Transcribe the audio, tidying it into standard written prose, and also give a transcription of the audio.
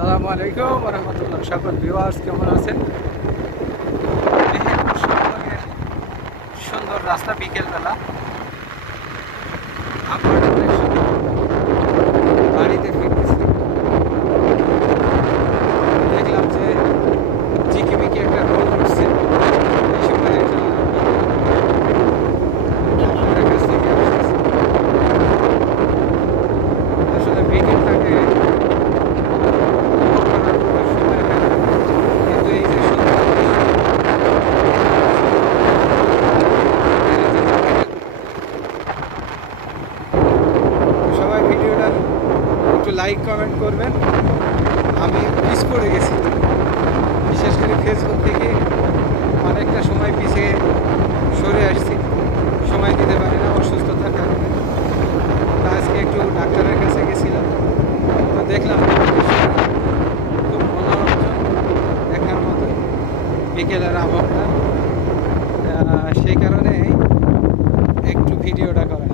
আসসালামু আলাইকুম রহমতুল্লাহ। সকল ভিউয়ার্স কেমন আছেন? শহরের সুন্দর রাস্তা, বিকেলবেলা আমরা বাড়িতে ফিরতেছি। দেখলাম যে ঝিকিমিকি একটা রোদ উঠছে। এই সময় আপনাদের কাছ থেকে আসতেছি। আসলে বিকেলটাকে সবাই ভিডিওটা একটু লাইক কমেন্ট করবেন। আমি পিছ পড়ে গেছি, বিশেষ করে ফেসবুক থেকে অনেকটা সময় পিছিয়ে সরে আসছি, সময় দিতে পারি না অসুস্থতার কারণে। তো আজকে একটু ডাক্তারের কাছে গেছিলাম, তো দেখলাম খুব মনোরঞ্জন দেখার মতো বিকেলের আবহাওয়াটা। সেই কারণে একটু ভিডিওটা করা।